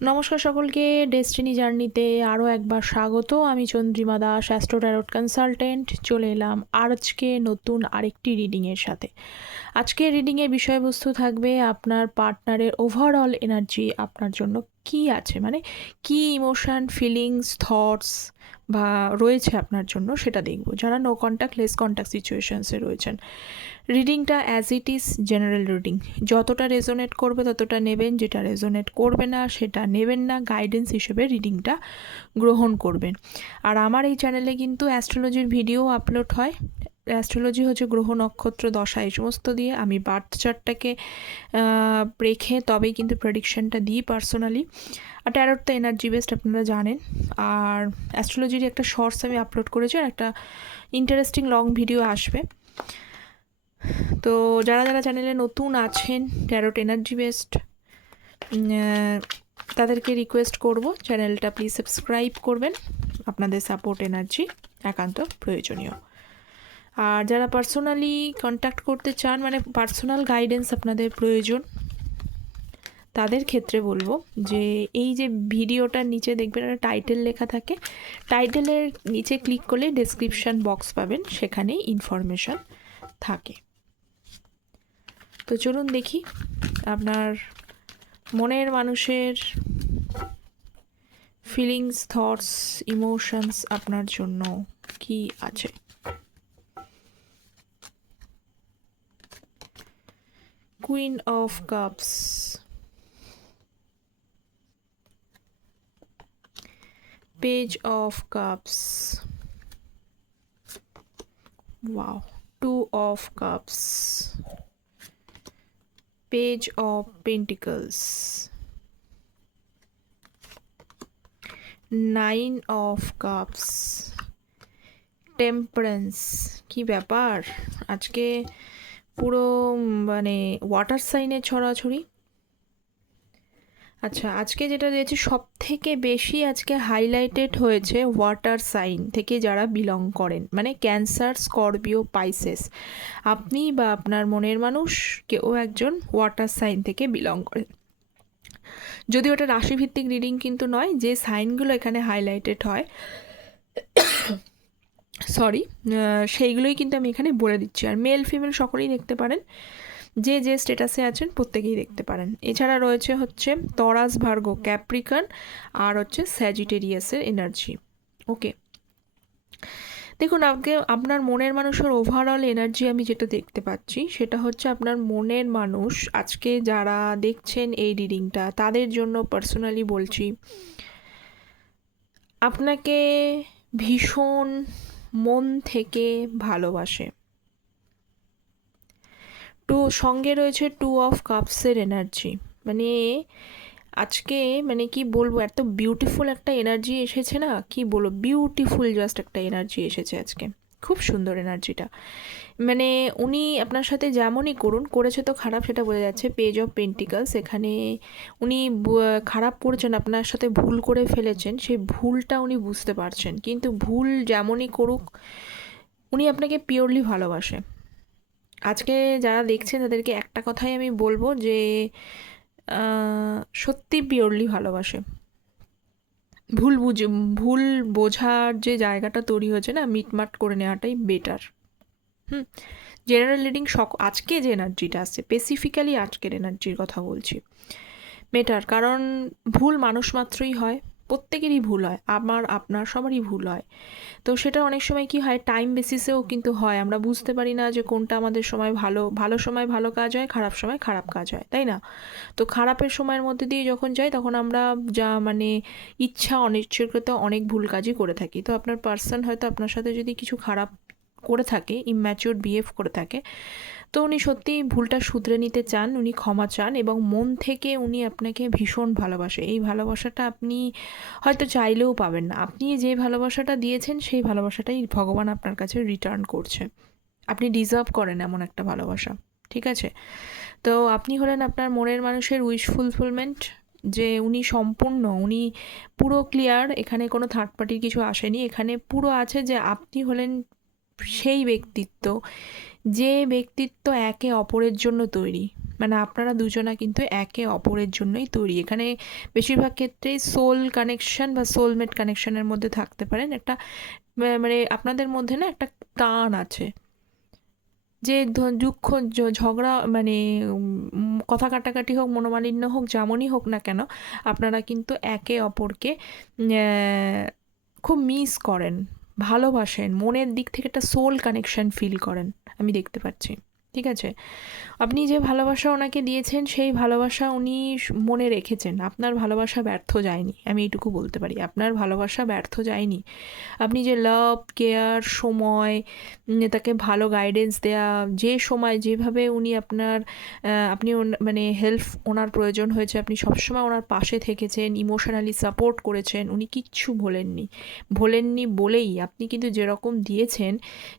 নমস্কার সকলকে ডেস্টিনি জার্নিতে আরও একবার স্বাগত। আমি Chandrima Das astro tarot consultant চলে এলাম আজকে নতুন আরেকটি রিডিংয়ের সাথে। আজকে রিডিংয়ের বিষয়বস্তু থাকবে আপনার পার্টনারের ওভারঅল এনার্জি আপনার জন্য কি আছে? মানে কি ইমোশন ফিলিংস থটস বা রয়েছে আপনার জন্য সেটা দেখব। যারা নো কন্ট্যাক্ট লেস কন্ট্যাক্ট সিচুয়েশনসে রয়েছেন। রিডিংটা as it is general reading যতটা রেজোনেট করবে ততটা নেবেন, যেটা রেজোনেট করবে না সেটা নেবেন না গাইডেন্স হিসেবে রিডিংটা গ্রহণ করবেন। আর আমার এই চ্যানেলে কিন্তু অ্যাস্ট্রোলজির ভিডিও আপলোড হয়। অ্যাস্ট্রোলজি হচ্ছে গ্রহ নক্ষত্র, দশা, এই সমস্ত দিয়ে আমি বার্থ চার্টটাকে রেখে তবেই কিন্তু প্রেডিকশানটা দিই পার্সোনালি আর ট্যারোট তো এনার্জি বেস্ট আপনারা জানেন। আর অ্যাস্ট্রোলজির একটা শর্টস আমি আপলোড করেছি আর একটা ইন্টারেস্টিং লং ভিডিও আসবে। তো যারা যারা চ্যানেলে নতুন আছেন ট্যারোট এনার্জি বেস্ট তাদেরকে রিকোয়েস্ট করব চ্যানেলটা প্লিজ সাবস্ক্রাইব করবেন। আপনাদের সাপোর্ট এনার্জি একান্ত প্রয়োজনীয়। আর যারা পার্সোনালি কন্ট্যাক্ট করতে চান মানে পার্সোনাল গাইডেন্স আপনাদের প্রয়োজন, তাদের ক্ষেত্রে বলব যে এই যে ভিডিওটার নিচে দেখবেন একটা টাইটেল লেখা থাকে। টাইটেলের নিচে ক্লিক করলে ডেসক্রিপশান বক্স পাবেন সেখানেই ইনফরমেশান থাকে। তো চলুন দেখি আপনার মনের মানুষের ফিলিংস থটস ইমোশনস আপনার জন্য কি আছে। queen of cups page of cups wow two of cups page of pentacles nine of cups temperance কি ব্যাপার আজকে পুরো মানে ওয়াটার সাইনের ছড়াছড়ি। আচ্ছা আজকে যেটা দিয়েছে সব থেকে বেশি আজকে হাইলাইটেড হয়েছে ওয়াটার সাইন থেকে যারা বিলং করেন মানে ক্যান্সার স্করপিও পাইসেস আপনি বা আপনার মনের মানুষ কেউ একজন ওয়াটার সাইন থেকে বিলং করেন। যদি ওটা রাশিভিত্তিক রিডিং কিন্তু নয়, যে সাইনগুলো এখানে হাইলাইটেড হয় সরি সেইগুলোই কিন্তু আমি এখানে বলে দিচ্ছি। আর মেল ফিমেল সকলেই দেখতে পারেন। যে যে স্টেটাসে আছেন প্রত্যেকেই দেখতে পারেন। এছাড়া রয়েছে হচ্ছে তরাস ভার্গো ক্যাপ্রিকান আর হচ্ছে স্যাজিটেরিয়াসের এনার্জি ওকে দেখুন আজকে আপনার মনের মানুষের ওভারঅল এনার্জি আমি যেটা দেখতে পাচ্ছি, সেটা হচ্ছে আপনার মনের মানুষ। আজকে যারা দেখছেন এই রিডিংটা তাদের জন্য পার্সোনালি বলছি, আপনাকে ভীষণ মন থেকে ভালোবাসে। টু, সঙ্গে রয়েছে টু অফ কাপসের এনার্জি। মানে আজকে মানে কি বলব, এত বিউটিফুল একটা এনার্জি এসেছে না? কি বলব বিউটিফুল জাস্ট একটা এনার্জি এসেছে আজকে। খুব সুন্দর এনার্জিটা। মানে উনি আপনার সাথে যেমনই করুন, করেছে তো খারাপ সেটা বোঝা যাচ্ছে। পেজ অফ পেন্টিকালস এখানে উনি খারাপ করেছেন, আপনার সাথে ভুল করে ফেলেছেন, সেই ভুলটা উনি বুঝতে পারছেন। কিন্তু ভুল যেমনই করুক, উনি আপনাকে পিওরলি ভালোবাসে। আজকে যারা দেখছেন, তাদেরকে একটা কথাই আমি বলব যে সত্যি পিওরলি ভালোবাসে। ভুল বুঝ, ভুল বোঝার যে জায়গাটা তৈরি হয়েছে না মিটমাট করে নেওয়াটাই বেটার হুম? জেনারেল রিডিং সক আজকে যে এনার্জিটা আছে স্পেসিফিক্যালি আজকের এনার্জির কথা বলছি। বেটার কারণ ভুল মানুষ মাত্রই হয়। প্রত্যেকেরই ভুল হয়, আমার, আপনার সবারই ভুল হয়। তো সেটা অনেক সময় কি হয় টাইম বেসিসেও কিন্তু হয়। আমরা বুঝতে পারি না যে কোনটা আমাদের সময় ভালো ভালো সময় ভালো কাজ হয়, খারাপ সময় খারাপ কাজ হয়, তাই না? তো খারাপের সময়ের মধ্যে দিয়ে যখন যাই, তখন আমরা যা মানে ইচ্ছা অনিচ্ছাকৃত অনেক ভুল কাজই করে থাকি। তো আপনার পার্সন হয়তো আপনার সাথে যদি কিছু খারাপ করে থাকে ইম্যাচিওর বিহেভ করে থাকে তো উনি সত্যিই ভুলটা শুধরে নিতে চান, উনি ক্ষমা চান এবং মন থেকে উনি আপনাকে ভীষণ ভালোবাসে। এই ভালোবাসাটা আপনি হয়তো চাইলেও পাবেন না। আপনি যে ভালোবাসাটা দিয়েছেন, সেই ভালোবাসাটাই ভগবান আপনার কাছে রিটার্ন করছে। আপনি ডিজার্ভ করেন এমন একটা ভালোবাসা, ঠিক আছে? তো আপনি হলেন আপনার মনের মানুষের উইশ ফুলফিলমেন্ট যে উনি সম্পূর্ণ, উনি পুরো ক্লিয়ার এখানে কোনো থার্ড পার্টির কিছু আসেনি। এখানে পুরো আছে যে আপনি হলেন সেই ব্যক্তিত্ব যে ব্যক্তিত্ব একে অপরের জন্য তৈরি। মানে আপনারা দুজনা কিন্তু একে অপরের জন্যই তৈরি। এখানে বেশিরভাগ ক্ষেত্রেই সোল কানেকশন বা সোলমেট কানেকশনের মধ্যে থাকতে পারেন। একটা মানে আপনাদের মধ্যে না একটা টান আছে। যে দুঃখ ঝগড়া মানে কথা কাটাকাটি হোক, মনোমালিন্য হোক, যেমনই হোক না কেন, আপনারা কিন্তু একে অপরকে খুব মিস করেন। ভালোবাসেন মনের দিক থেকে একটা সোল কানেকশন ফিল করেন আমি দেখতে পাচ্ছি। ঠিক আছে? আপনি যে ভালোবাসা ওনাকে দিয়েছেন, সেই ভালোবাসা উনি মনে রেখেছেন। আপনার ভালোবাসা ব্যর্থ যায়নি। আমি এইটুকু বলতে পারি। আপনার ভালোবাসা ব্যর্থ যায়নি। আপনি যে লাভ কেয়ার সময় তাকে ভালো গাইডেন্স দেয়া, যে সময়, যেভাবে উনি আপনার আপনি মানে হেল্প ওনার প্রয়োজন হয়েছে, আপনি সবসময় ওনার পাশে থেকেছেন ইমোশনালি সাপোর্ট করেছেন, উনি কিচ্ছু ভোলেননি। ভোলেননি বলেই আপনি কিন্তু যেরকম দিয়েছেন,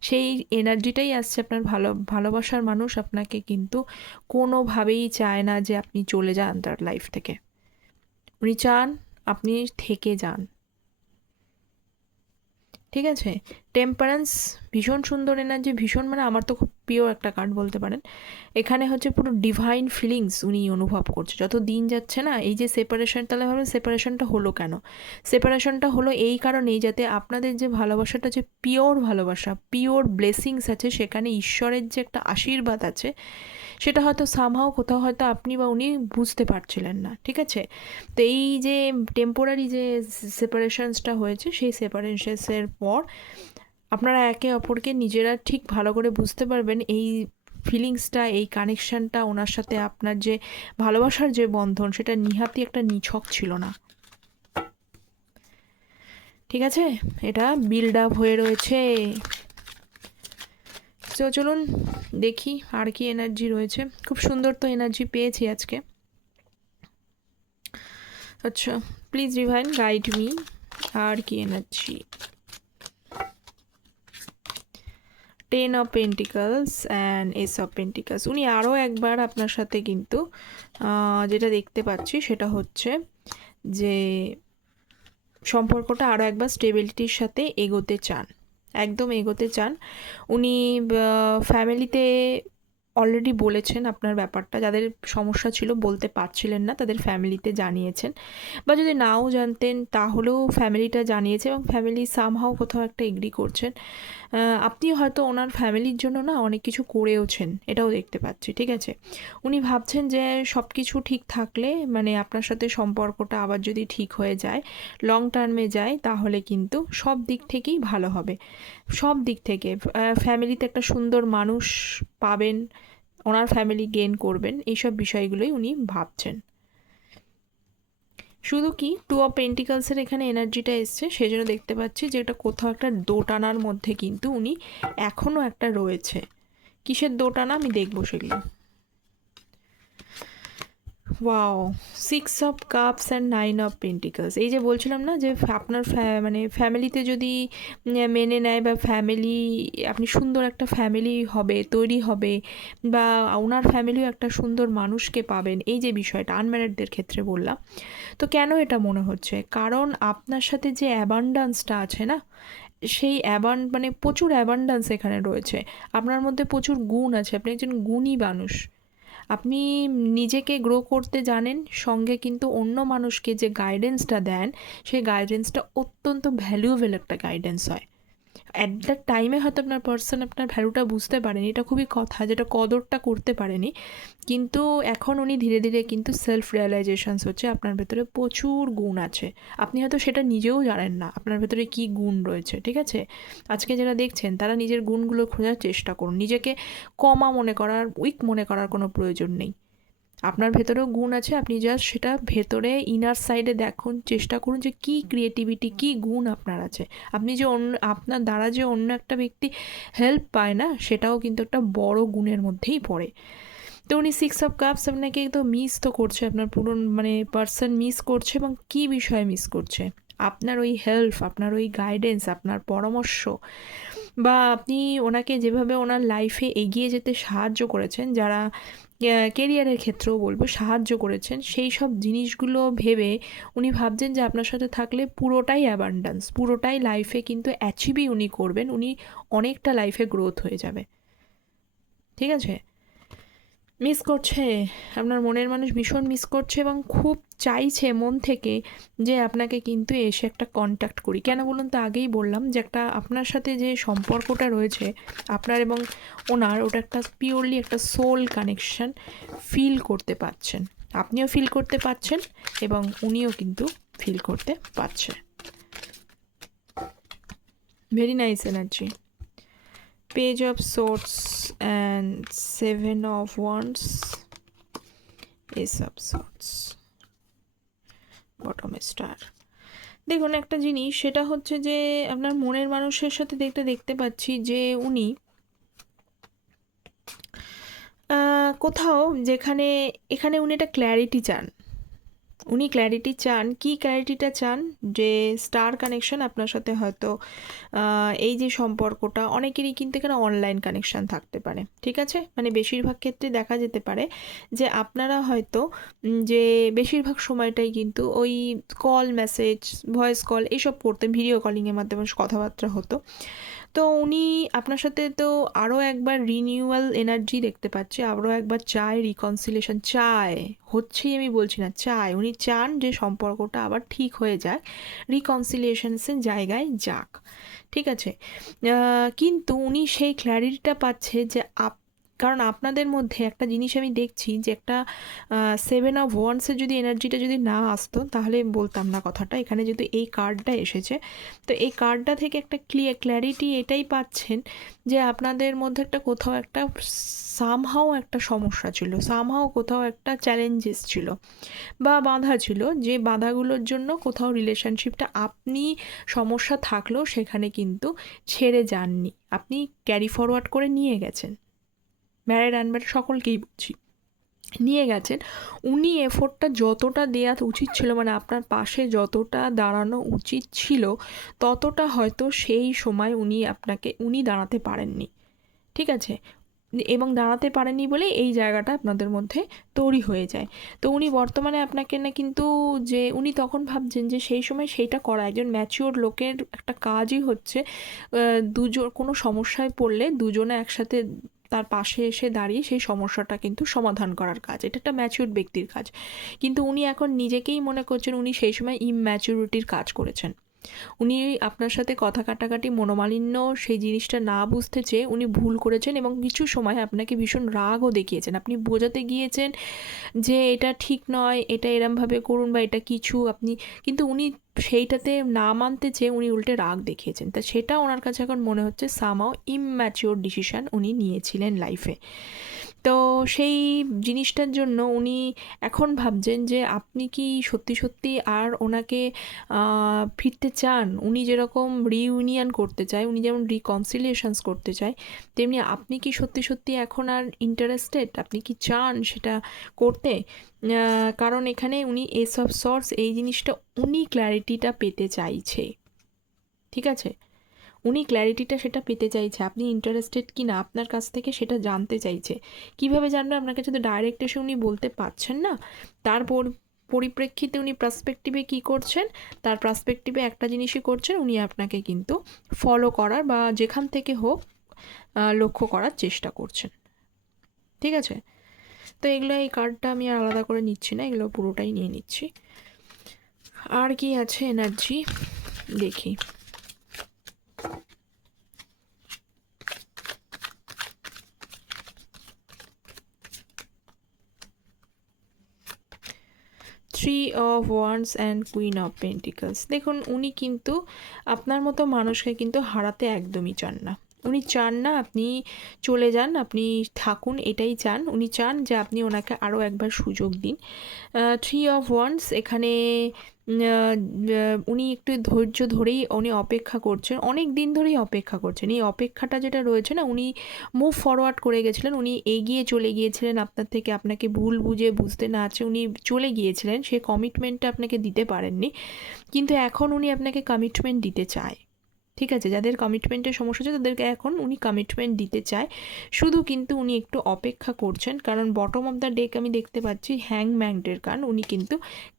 সেই এনার্জিটাই আসছে আপনার ভালো, ভালোবাসার মানুষ আপনাকে কিন্তু কোনোভাবেই চায় না যে আপনি চলে যান তার লাইফ থেকে। উনি চান আপনি থেকে যান। ঠিক আছে? টেম্পারেন্স ভীষণ সুন্দর এনার্জি ভীষণ মানে আমার তো খুব প্রিয় একটা কার্ড বলতে পারেন। এখানে হচ্ছে পুরো ডিভাইন ফিলিংস উনি অনুভব করছে। যত দিন যাচ্ছে না, এই যে সেপারেশন তাহলে ভাবেন সেপারেশনটা হলো কেন? সেপারেশনটা হলো এই কারণেই যাতে আপনাদের যে ভালোবাসাটা যে পিওর ভালোবাসা পিওর ব্লেসিংস আছে, সেখানে ঈশ্বরের যে একটা আশীর্বাদ আছে, সেটা হয়তো সামহাও কোথাও হয়তো আপনি বা উনি বুঝতে পারছিলেন না, ঠিক আছে? তো এই যে টেম্পোরারি যে সেপারেশনসটা হয়েছে, সেই সেপারেশনসের পর আপনারা একে অপরকে নিজেরা ঠিক ভালো করে বুঝতে পারবেন এই ফিলিংসটা এই কানেকশনটা ওনার সাথে আপনার যে ভালোবাসার যে বন্ধন, সেটা নিহাতি একটা নিছক ছিল না। ঠিক আছে? এটা বিল্ড আপ হয়ে রয়েছে। তো চলুন দেখি আর কি এনার্জি রয়েছে। খুব সুন্দর তো এনার্জি পেয়েছি আজকে। আচ্ছা প্লিজ রিভাইন গাইড মি আর কি energy ten of pentacles and ace of pentacles উনি আরও একবার আপনার সাথে কিন্তু যেটা দেখতে পাচ্ছি সেটা হচ্ছে যে সম্পর্কটা আরও একবার স্টেবিলিটির সাথে এগোতে চান। একদম এগোতে চান। উনি ফ্যামিলিতে অলরেডি বলেছেন আপনার ব্যাপারটা। যাদের সমস্যা ছিল বলতে পারছিলেন না, তাদের ফ্যামিলিতে জানিয়েছেন। বা যদি নাও জানতেন, তাহলেও ফ্যামিলিটা জানিয়েছে এবং ফ্যামিলি সামহাও কোথাও একটা এগ্রি করছেন। আপনি হয়তো ওনার ফ্যামিলির জন্য না অনেক কিছু করেওছেন, এটাও দেখতে পাচ্ছি, ঠিক আছে? উনি ভাবছেন যে সব কিছু ঠিক থাকলে মানে আপনার সাথে সম্পর্কটা আবার যদি ঠিক হয়ে যায় লং টার্মে যায়, তাহলে কিন্তু সব দিক থেকেই ভালো হবে। সব দিক থেকে ফ্যামিলিতে একটা সুন্দর মানুষ পাবেন, ওনার ফ্যামিলি গেন করবেন, এইসব বিষয়গুলোই উনি ভাবছেন। শুধু কি টু অফ পেন্টিকালসের এখানে এনার্জিটা এসছে সেই জন্য দেখতে পাচ্ছি যে এটা কোথাও একটা দোটানার মধ্যে কিন্তু উনি এখনও একটা রয়েছে। কিসের দোটানা? আমি দেখব সেগুলো। Wow six of cups and nine of pentacles এই যে বলছিলাম না যে আপনার মানে ফ্যামিলিতে যদি মেনে নেয় বা ফ্যামিলি আপনি সুন্দর একটা ফ্যামিলি হবে, তৈরি হবে, বা ওনার ফ্যামিলিও একটা সুন্দর মানুষকে পাবেন, এই যে বিষয়টা আনম্যারিডদের ক্ষেত্রে বললাম। তো কেন এটা মনে হচ্ছে? কারণ আপনার সাথে যে অ্যাবান্ডান্সটা আছে না, সেই অ্যাবান মানে প্রচুর অ্যাবান্ডান্স এখানে রয়েছে। আপনার মধ্যে প্রচুর গুণ আছে। আপনি একজন গুণী মানুষ। আপনি নিজেকে গ্রো করতে জানেন, সঙ্গে কিন্তু অন্য মানুষকে যে গাইডেন্সটা দেন, সেই গাইডেন্সটা অত্যন্ত ভ্যালুয়েবল একটা গাইডেন্স হয়। অ্যাট দ্যাট টাইমে হয়তো আপনার পার্সন আপনার ভ্যালুটা বুঝতে পারেনি। এটা খুবই কথা যেটা কদরটা করতে পারেনি। কিন্তু এখন উনি ধীরে ধীরে কিন্তু সেলফ রিয়েলাইজেশনস হচ্ছে, আপনার ভেতরে প্রচুর গুণ আছে। আপনি হয়তো সেটা নিজেও জানেন না, আপনার ভেতরে কী গুণ রয়েছে, ঠিক আছে? আজকে যারা দেখছেন, তারা নিজের গুণগুলো খোঁজার চেষ্টা করুন। নিজেকে কমা মনে করার উইক মনে করার কোনো প্রয়োজন নেই। আপনার ভেতরেও গুণ আছে, আপনি জাস্ট সেটা ভেতরে ইনার সাইডে দেখুন, চেষ্টা করুন যে কী ক্রিয়েটিভিটি কী গুণ আপনার আছে। আপনি যে অন্য, আপনার দ্বারা যে অন্য একটা ব্যক্তি হেল্প পায় না, সেটাও কিন্তু একটা বড় গুণের মধ্যেই পড়ে। তো উনি সিক্স অফ কাপস আপনাকে তো মিস তো করছে, আপনার পুরো মানে পার্সন মিস করছে এবং কী বিষয়ে মিস করছে? আপনার ওই হেল্প আপনার ওই গাইডেন্স আপনার পরামর্শ বা আপনি ওনাকে যেভাবে ওনার লাইফে এগিয়ে যেতে সাহায্য করেছেন, যারা কেরিয়ারের ক্ষেত্রেও বলব সাহায্য করেছেন, সেই সব জিনিসগুলো ভেবে উনি ভাবছেন যে আপনার সাথে থাকলে পুরোটাই অ্যাবান্ডান্স পুরোটাই লাইফে কিন্তু অ্যাচিভই উনি করবেন, উনি অনেকটা লাইফে গ্রোথ হয়ে যাবে। ঠিক আছে? মিস করছে, আপনার মনের মানুষ ভীষণ মিস করছে এবং খুব চাইছে মন থেকে যে আপনাকে কিন্তু এসে একটা কন্ট্যাক্ট করি। কেন বলুন তো, আগেই বললাম যে একটা আপনার সাথে যে সম্পর্কটা রয়েছে, আপনার এবং ওনার, ওটা একটা পিওরলি একটা সোল কানেকশন ফিল করতে পারছেন আপনিও ফিল করতে পারছেন এবং উনিও কিন্তু ফিল করতে পারছে very nice energy page of swords and seven of wands ace of swords bottom star. দেখুন, একটা জিনিস, সেটা হচ্ছে যে আপনার মনের মানুষের সাথে দেখতে দেখতে পাচ্ছি যে উনি কোথাও যেখানে, এখানে উনি একটা ক্ল্যারিটি চান। উনি ক্ল্যারিটি চান। কি ক্ল্যারিটিটা চান? যে স্টার কানেকশন আপনার সাথে হয়তো এই যে সম্পর্কটা, অনেকেরই কিন্তু এখানে অনলাইন কানেকশন থাকতে পারে। ঠিক আছে? মানে বেশিরভাগ ক্ষেত্রে দেখা যেতে পারে যে আপনারা হয়তো যে বেশিরভাগ সময়টাই কিন্তু ওই কল মেসেজ ভয়েস কল এইসব করতেন ভিডিও কলিংয়ের মাধ্যমে কথাবার্তা হতো। তো উনি আপনার সাথে তো আরও একবার রিনিউয়াল এনার্জি দেখতে পাচ্ছি আরও একবার চায় রিকনসিলেশন চায়, হচ্ছেই আমি বলছি না, চায়। উনি চান যে সম্পর্কটা আবার ঠিক হয়ে যায় রিকনসিলিয়েশনসের জায়গায় যাক। ঠিক আছে? কিন্তু উনি সেই ক্ল্যারিটিটা পাচ্ছে যে আপ কারণ আপনাদের মধ্যে একটা জিনিস আমি দেখছি যে একটা সেভেন অফ ওয়ান্সের যদি এনার্জিটা যদি না আসতো, তাহলে বলতাম না কথাটা। এখানে যদি এই কার্ডটা এসেছে, তো এই কার্ডটা থেকে একটা ক্লিয়ার ক্ল্যারিটি এটাই পাচ্ছেন যে আপনাদের মধ্যে একটা কোথাও একটা সামহাও একটা সমস্যা ছিল সামহাও কোথাও একটা চ্যালেঞ্জেস ছিল বা বাধা ছিল যে বাধাগুলোর জন্য কোথাও রিলেশনশিপটা আপনি সমস্যা থাকলেও সেখানে কিন্তু ছেড়ে যাননি। আপনি ক্যারি ফরওয়ার্ড করে নিয়ে গেছেন। ম্যারেড আনম্যারেড সকলকেই বলছি নিয়ে গেছেন। উনি এফোর্টটা যতটা দেওয়া উচিত ছিল মানে আপনার পাশে যতটা দাঁড়ানো উচিত ছিল, ততটা হয়তো সেই সময় উনি আপনাকে, উনি দাঁড়াতে পারেননি। ঠিক আছে? এবং দাঁড়াতে পারেননি বলে এই জায়গাটা আপনাদের মধ্যে তৈরি হয়ে যায়। তো উনি বর্তমানে আপনাকে না কিন্তু যে, উনি তখন ভাবছেন যে সেই সময় সেইটা করা, একজন ম্যাচিওর লোকের একটা কাজই হচ্ছে দুজন কোনো সমস্যায় পড়লে দুজনে একসাথে তার পাশে এসে দাঁড়িয়ে সেই সমস্যাটা কিন্তু সমাধান করার কাজ। এটা একটা ম্যাচিউর ব্যক্তির কাজ। কিন্তু উনি এখন নিজেকেই মনে করছেন উনি সেই সময় ইম্যাচুরিটির কাজ করেছেন। উনি আপনার সাথে কথা কাটাকাটি মনোমালিন্য সেই জিনিসটা না বুঝতে চেয়ে উনি ভুল করেছেন এবং কিছু সময় আপনাকে ভীষণ রাগও দেখিয়েছেন। আপনি বোঝাতে গিয়েছেন যে এটা ঠিক নয়, এটা এরমভাবে করুন বা এটা কিছু আপনি কিন্তু উনি সেইটাতে না মানতে চেয়ে উনি উল্টে রাগ দেখিয়েছেন, তা সেটা ওনার কাছে এখন মনে হচ্ছে সামাও ইম্যাচিওর ডিসিশান উনি নিয়েছিলেন লাইফে তো সেই জিনিসটার জন্য উনি এখন ভাবছেন যে আপনি কি সত্যি সত্যি আর ওনাকে ফিরতে চান? উনি যেরকম রিউনিয়ন করতে চায়, উনি যেমন রিকনসিলিয়েশনস করতে চায়, তেমনি আপনি কি সত্যি সত্যি এখন আর ইন্টারেস্টেড আপনি কি চান সেটা করতে? কারণ এখানে উনি এসব সর্স এই জিনিসটা উনি ক্ল্যারিটিটা পেতে চাইছে। ঠিক আছে? উনি ক্ল্যারিটিটা সেটা পেতে চাইছে, আপনি ইন্টারেস্টেড কি না আপনার কাছ থেকে সেটা জানতে চাইছে। কীভাবে জানবে? আপনার কাছে তো ডাইরেক্ট এসে উনি বলতে পারছেন না তারপর পরিপ্রেক্ষিতে উনি পার্সপেক্টিভে কি করছেন, তার পার্সপেক্টিভে একটা জিনিসই করছেন, উনি আপনাকে কিন্তু ফলো করার বা যেখান থেকে হোক লক্ষ্য করার চেষ্টা করছেন। ঠিক আছে? তো এগুলো, এই কার্ডটা আমি আর আলাদা করে নিচ্ছি না, এগুলো পুরোটাই নিয়ে নিচ্ছি। আর কি আছে? এনার্জি দেখি। Three of wands and queen of pentacles দেখুন, উনি কিন্তু আপনার মতো মানুষকে কিন্তু হারাতে একদমই চান না। উনি চান না আপনি চলে যান, আপনি থাকুন, এটাই চান। উনি চান যে আপনি ওনাকে আরও একবার সুযোগ দিন। থ্রি অফ ওয়ান্স এখানে উনি একটু ধৈর্য ধরেই উনি অপেক্ষা করছেন, অনেক দিন ধরেই অপেক্ষা করছেন। এই অপেক্ষাটা যেটা রয়েছে না, উনি মুভ ফরওয়ার্ড করে গেছিলেন, উনি এগিয়ে চলে গিয়েছিলেন আপনার থেকে, আপনাকে ভুল বুঝে বুঝতে না আছে উনি চলে গিয়েছিলেন, সে কমিটমেন্টটা আপনাকে দিতে পারেননি। কিন্তু এখন উনি আপনাকে কমিটমেন্ট দিতে চায়। ঠিক আছে, যাদের কমিটমেন্টের সমস্যা হচ্ছে তাদেরকে এখন উনি কমিটমেন্ট দিতে চায়। শুধু কিন্তু উনি একটু অপেক্ষা করছেন, কারণ বটম অফ দ্য ডেক আমি দেখতে পাচ্ছি হ্যাংম্যাংটের কারণ উনি কিন্তু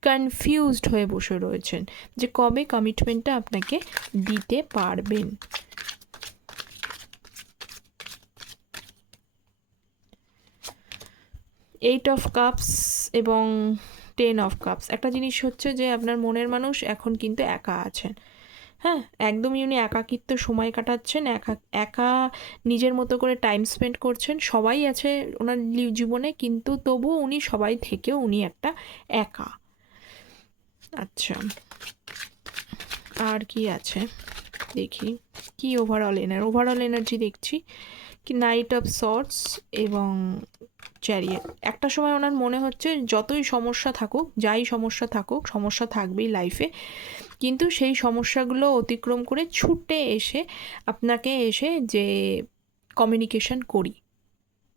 কনফিউজড হয়ে বসে রয়েছেন যে কবে কমিটমেন্টটা আপনাকে দিতে পারবেন। এইট অফ কাপস এবং টেন অফ কাপস একটা জিনিস হচ্ছে যে আপনার মনের মানুষ এখন কিন্তু একা আছেন। হ্যাঁ একদমই উনি একাকিত্ব সময় কাটাচ্ছেন, একা একা নিজের মতো করে টাইম স্পেন্ড করছেন। সবাই আছে ওনার জীবনে, কিন্তু তবুও উনি, সবাই থেকেও উনি একটা একা। আচ্ছা। আর কি আছে? দেখি। কি ওভারঅল এনার? ওভারঅল এনার্জি দেখছি। কি নাইট অফ সর্টস এবং চ্যারিয়েট একটা সময় ওনার মনে হচ্ছে, যতই সমস্যা থাকুক, যাই সমস্যা থাকুক, সমস্যা থাকবেই লাইফে কিন্তু সেই সমস্যাগুলো অতিক্রম করে ছুটে এসে আপনাকে এসে যে কমিউনিকেশন করি।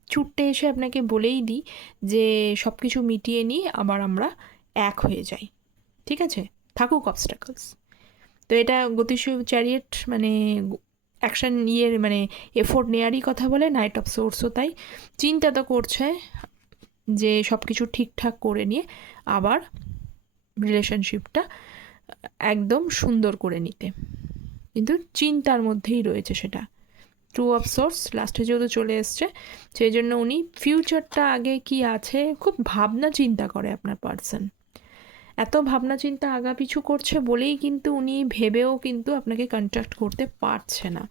ছুটতে এসে আপনাকে বলেই দিই যে সব কিছু মিটিয়ে নিয়ে আবার আমরা এক হয়ে যাই। ঠিক আছে? থাকুক অবস্টাকলস তো এটা গতিশীল চ্যারিয়েট মানে অ্যাকশন ইয়ের মানে এফোর্ট নেয়ারই কথা বলে নাইট অফ সোর্সও তাই। চিন্তা তো করছে যে সব কিছু ঠিকঠাক করে নিয়ে আবার রিলেশনশিপটা একদম সুন্দর করে নিতে। কিন্তু চিন্তার মধ্যেই রয়েছে সেটা। ট্রু অফ সোর্স লাস্টে যেহেতু চলে এসছে, সেই জন্য উনি ফিউচারটা আগে কি আছে, খুব ভাবনা চিন্তা করে আপনার পার্সন এত ভাবনা চিন্তা আগা পিছু করছে বলেই কিন্তু উনি ভেবেও কিন্তু আপনাকে কন্ট্যাক্ট করতে পারছে না।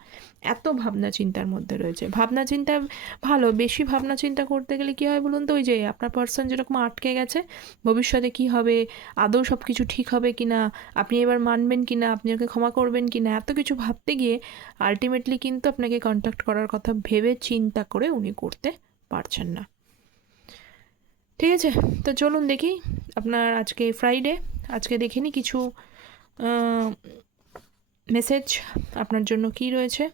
এত ভাবনা চিন্তার মধ্যে রয়েছে। ভাবনা চিন্তা ভালো, বেশি ভাবনা চিন্তা করতে গেলে কী হয় বলুন তো? ওই যে আপনার পার্সন যেরকম আটকে গেছে, ভবিষ্যতে কি হবে? আদৌ সব কিছু ঠিক হবে কি না আপনি এবার মানবেন কি না আপনি ওকে ক্ষমা করবেন কি না এত কিছু ভাবতে গিয়ে আলটিমেটলি কিন্তু আপনাকে কন্ট্যাক্ট করার কথা ভেবে চিন্তা করে উনি করতে পারছেন না। ঠিক আছে? তো চলুন দেখি। আপনার আজকে ফ্রাইডে আজকে দেখিনি কিছু মেসেজ আপনার জন্য কি রয়েছে।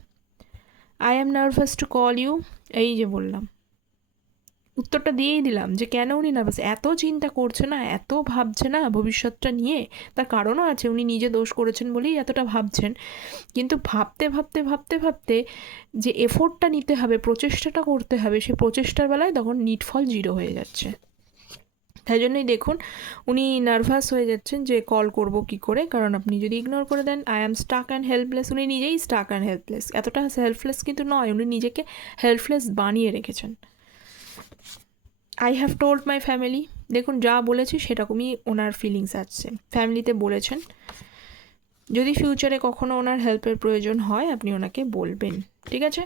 I am nervous to call you এই যে বললাম। উত্তরটা দিয়েই দিলাম যে কেন উনি নার্ভাস এত চিন্তা করছে না, এত ভাবছে না ভবিষ্যৎটা নিয়ে। তার কারণও আছে, উনি নিজে দোষ করেছেন বলেই এতটা ভাবছেন। কিন্তু ভাবতে ভাবতে ভাবতে ভাবতে যে এফোর্টটা নিতে হবে, প্রচেষ্টাটা করতে হবে সেই প্রচেষ্টার বেলায় তখন নিটফল জিরো হয়ে যাচ্ছে। তাই জন্যই দেখুন, উনি নার্ভাস হয়ে যাচ্ছেন যে কল করব কি করে। কারণ আপনি যদি ইগনোর করে দেন I am stuck and helpless উনি নিজেই স্টাক অ্যান্ড হেল্পলেস এতটা হেল্পলেস কিন্তু নয়, উনি নিজেকে হেল্পলেস বানিয়ে রেখেছেন। I have told my family দেখুন, যা বলেছি সেরকমই ওনার ফিলিংস আসছে ফ্যামিলিতে বলেছেন, যদি ফিউচারে কখনো ওনার হেল্পের প্রয়োজন হয়, আপনি ওনাকে বলবেন। ঠিক আছে?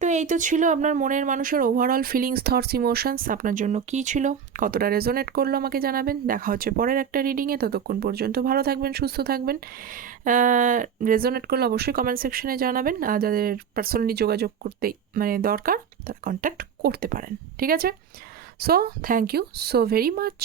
তো এই তো ছিল আপনার মনের মানুষের ওভারঅল ফিলিংস থটস ইমোশনস আপনার জন্য কী ছিল? কতটা রেজোনেট করল আমাকে জানাবেন। দেখা হচ্ছে পরের একটা রিডিংয়ে ততক্ষণ পর্যন্ত ভালো থাকবেন, সুস্থ থাকবেন। রেজোনেট করলে অবশ্যই কমেন্ট সেকশনে জানাবেন। আর যাদের পার্সোনালি যোগাযোগ করতে মানে দরকার, তারা কন্ট্যাক্ট করতে পারেন। ঠিক আছে? So thank you so very much